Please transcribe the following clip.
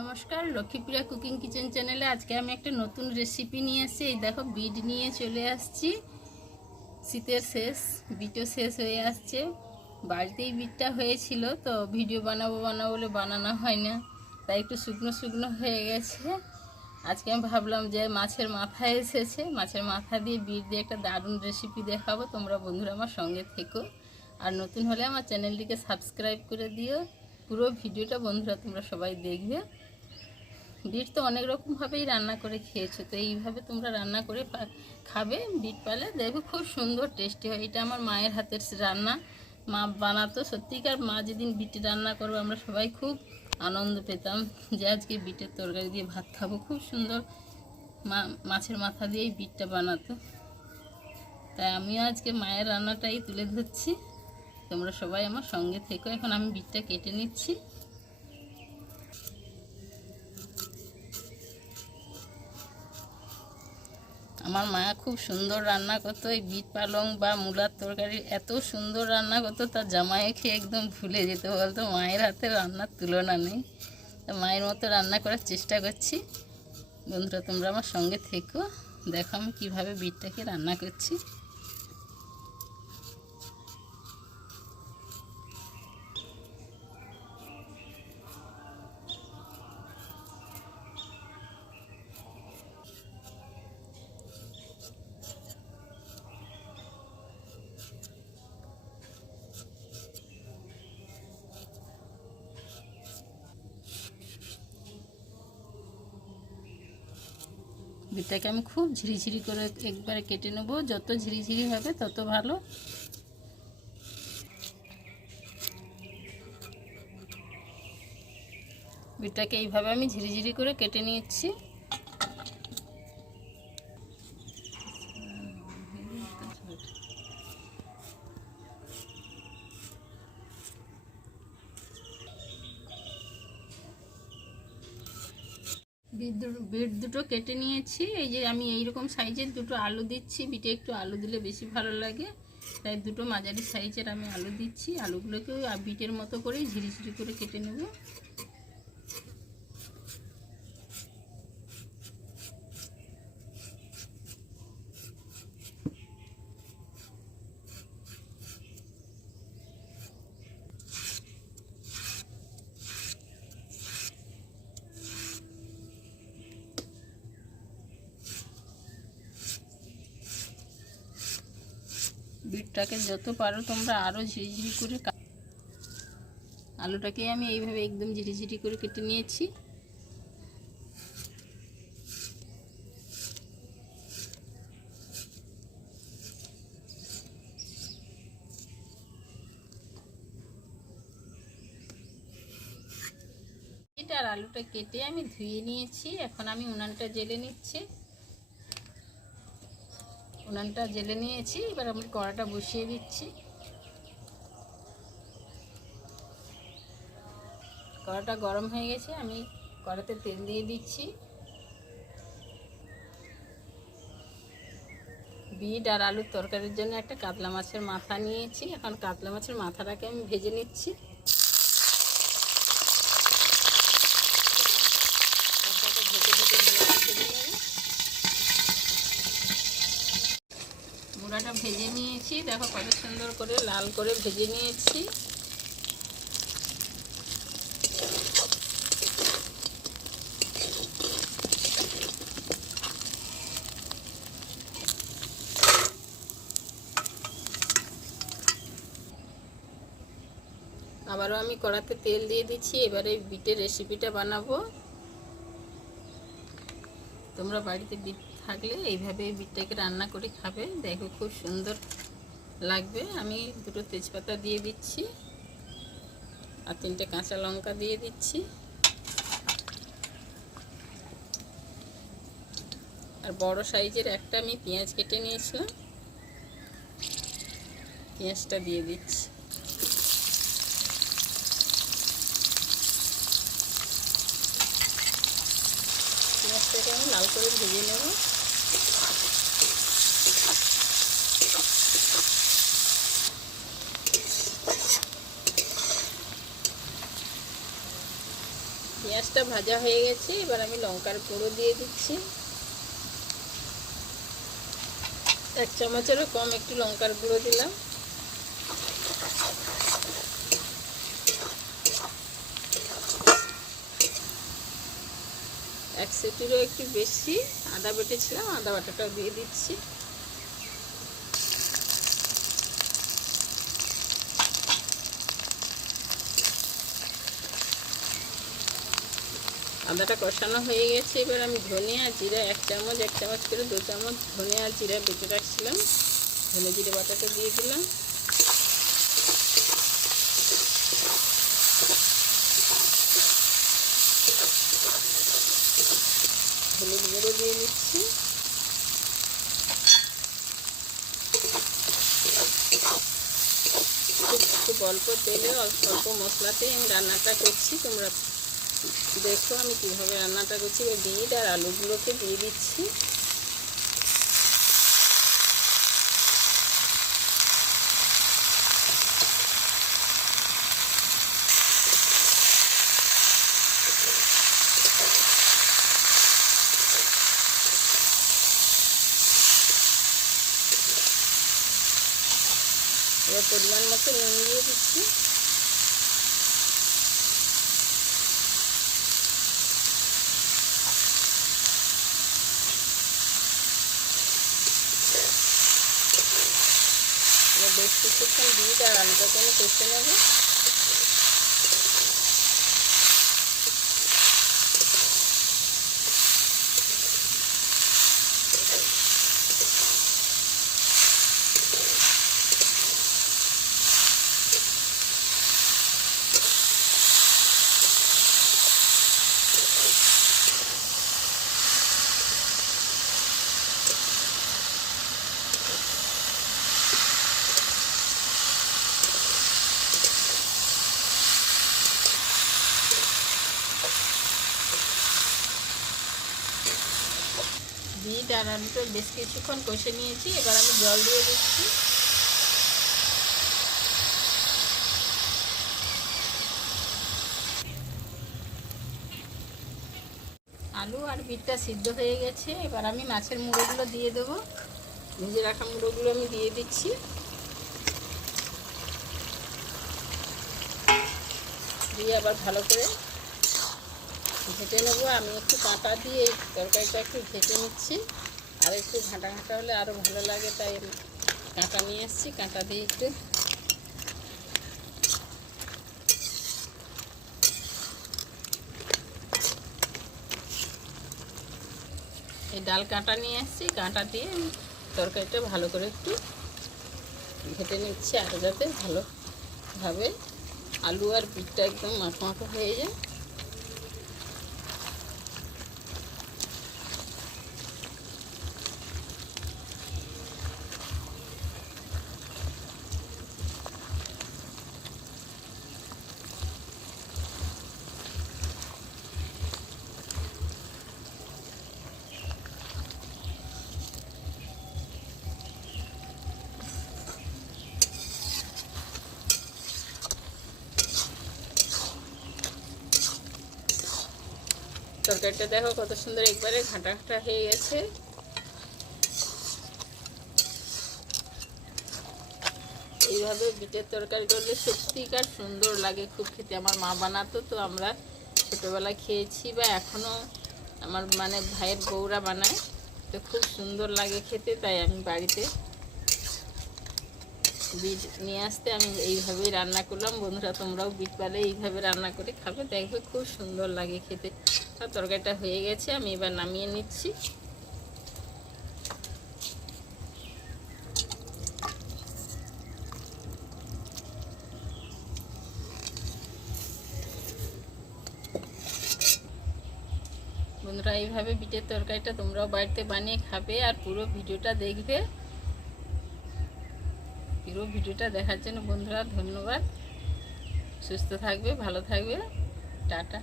নমস্কার, Lakshmipriya cooking kitchen চ্যানেলে আজকে আমি একটা নতুন রেসিপি নিয়ে এসেছি। এই দেখো, বিট নিয়ে চলে আসছি। শীতের শেষ, বিটও শেষ হয়ে আসছে। বাড়িতেই বিটটা হয়েছিল, তো ভিডিও বানাবো বলে বানানো হয় না, তাই একটু শুকনো শুকনো হয়ে গেছে। আজকে আমি ভাবলাম যে মাছের মাথা এসেছে, মাছের মাথা দিয়ে বিট দিয়ে একটা দারুণ রেসিপি দেখাবো। তোমরা বন্ধুরা আমার সঙ্গে থেকো, আর নতুন হলে আমার চ্যানেলটিকে সাবস্ক্রাইব করে দিও। পুরো ভিডিওটা বন্ধুরা তোমরা সবাই দেখবে। বিট তো অনেক রকমভাবেই রান্না করে খেয়েছো, তো এইভাবে তোমরা রান্না করে খাবে। বিট পালে দেখবে খুব সুন্দর টেস্টি হয়। এটা আমার মায়ের হাতের রান্না, মা বানাতো। সত্যিকার মা যেদিন বিট রান্না করবো আমরা সবাই খুব আনন্দ পেতাম যে আজকে বিটের তরকারি দিয়ে ভাত খাবো। খুব সুন্দর মাছের মাথা দিয়েই বিটটা বানাতো। তাই আমিও আজকে মায়ের রান্নাটাই তুলে ধরছি, তোমরা সবাই আমার সঙ্গে থেকো। এখন আমি বিটটা কেটে নিচ্ছি। আমার মা খুব সুন্দর রান্না করতো, এই বিট পালং বা মূলার তরকারি এত সুন্দর রান্না করতো, তার জামাইয়ে খেয়ে একদম ভুলে যেত, বলতো মায়ের হাতে রান্নার তুলনা নেই। তা মায়ের মতো রান্না করার চেষ্টা করছি। বন্ধুরা তোমরা আমার সঙ্গে থেকো, দেখো আমি কীভাবে বিটটাকে রান্না করছি। বিটটাকে আমি খুব ঝিরিঝিরি করে একবারে কেটে নেব, যত ঝিরিঝিরি হবে তত ভালো। বিটটাকে এইভাবে আমি ঝিরিঝিরি করে কেটে নিয়েছি। বিট দুটো কেটে নিয়েছি। এই যে আমি এইরকম সাইজের দুটো আলু দিচ্ছি, বিটে একটু আলু দিলে বেশি ভালো লাগে, তাই দুটো মাঝারি সাইজের আমি আলু দিচ্ছি। আলুগুলোকেও বিটের মতো করেই ঝিরিঝিরি করে কেটে নেব। বিটটাকে যত পারো তোমরা আরও ঝিরিঝিরি করে, আলুটাকে আমি এইভাবে একদম ঝিরিঝিরি করে কেটে নিয়েছি। আর আলুটা কেটে আমি ধুয়ে নিয়েছি। এখন আমি উনানটা জ্বেলে নিচ্ছি। উনানটা জ্বেলে নিয়েছি, এবার আমি কড়াটা বসিয়ে দিচ্ছি। কড়াটা গরম হয়ে গেছে, আমি কড়াতে তেল দিয়ে দিচ্ছি। বিট আর আলুর তরকারির জন্য একটা কাতলা মাছের মাথা নিয়েছি। এখন কাতলা মাছের মাথাটাকে আমি ভেজে নিচ্ছি। মুড়াটা ভেজে নিয়েছি, দেখো কত সুন্দর করে লাল করে ভেজে নিয়েছি। আবারও আমি কড়াতে তেল দিয়ে দিচ্ছি। এবারে বিটের রেসিপিটা বানাবো। তোমরা বাড়িতে বিট থাকলে এইভাবে বিটটাকে রান্না করে খাবে, দেখো খুব সুন্দর লাগবে। আমি দুটো তেজপাতা দিয়ে দিচ্ছি আর 3টে কাঁচা লঙ্কা দিয়ে দিচ্ছি, আর বড় সাইজের একটা আমি পেঁয়াজ কেটে নিয়েছিলাম, পেঁয়াজটা দিয়ে দিচ্ছি। পেঁয়াজটাকে আমি লাল করে ভেজে নেব। পেঁয়াজটা ভাজা হয়ে গেছে, এবার আমি লঙ্কার গুঁড়ো দিয়ে দিচ্ছি। 1 চামচেরও কম একটু লঙ্কার গুঁড়ো দিলাম। এক সেটিরও একটু বেশি আদা বেটেছিলাম, আদা বাটাটাও দিয়ে দিচ্ছি। আদাটা কষানো হয়ে গেছে, এবার আমি ধনে আর জিরা 1 চামচ করে 2 চামচ ধনে আর জিরা বেটে রাখছিলাম, ধনে জিরে বাটাটা দিয়ে দিলাম। হলুদ গুঁড়ো দিয়ে দিচ্ছি। খুব অল্প তেলে অল্প মশলাতে আমি রান্নাটা করছি, তোমরা দেখো আমি কীভাবে রান্নাটা করছি। এবার বিট আর আলুগুলোকে দিয়ে দিচ্ছি। এবার পরিমাণ মতো নুন দিয়ে দিচ্ছি। এবার বেশ কিছুক্ষণ বিট আর আলুটাকে আমি কষে নেব। বিট আর আলুটা বেশ কিছুক্ষণ কষে নিয়েছি, এবার আমি জল দিয়ে দিচ্ছি। আলু আর বিটটা সিদ্ধ হয়ে গেছে, এবার আমি মাছের মুড়োগুলো দিয়ে দেবো। ভেজে রাখা মুড়োগুলো আমি দিয়ে দিচ্ছি। দিয়ে আবার ভালো করে ঘেটে নেবো। আমি একটু কাঁটা দিয়ে এই তরকারিটা একটু ঘেটে নিচ্ছি, আর একটু ঘাঁটা ঘাঁটা হলে আরও ভালো লাগে, তাই কাঁটা নিয়ে এসেছি। কাঁটা দিয়ে একটু এই ডাল কাঁটা নিয়ে এসেছি, কাঁটা দিয়ে তরকারিটা ভালো করে একটু ঘেটে নিচ্ছি, আর যাতে ভালোভাবে আলু আর বিটটা একদম মাখো মাখো হয়ে যায়। তরকারিটা দেখো কত সুন্দর একবারে ঘাঁটা ঘাঁটা হয়ে গেছে। এইভাবে বিটের তরকারি করলে সত্যিকার সুন্দর লাগে খুব খেতে। আমার মা বানাতো, তো আমরা ছোটোবেলায় খেয়েছি, বা এখনও আমার মানে ভাইয়ের বউরা বানায়, তো খুব সুন্দর লাগে খেতে। তাই আমি বাড়িতে বিট নিয়ে আসতে আমি এইভাবেই রান্না করলাম। বন্ধুরা, তোমরাও বিট পালে এইভাবে রান্না করে খাবে, দেখবে খুব সুন্দর লাগে খেতে। তরকারিটা হয়ে গেছে, আমি এবার নামিয়ে নিচ্ছি। বন্ধুরা, এইভাবে বিটের তরকারিটা তোমরাও বাড়িতে বানিয়ে খাবে, আর পুরো ভিডিওটা দেখবে। পুরো ভিডিওটা দেখার জন্য বন্ধুরা ধন্যবাদ। সুস্থ থাকবে, ভালো থাকবে, টাটা।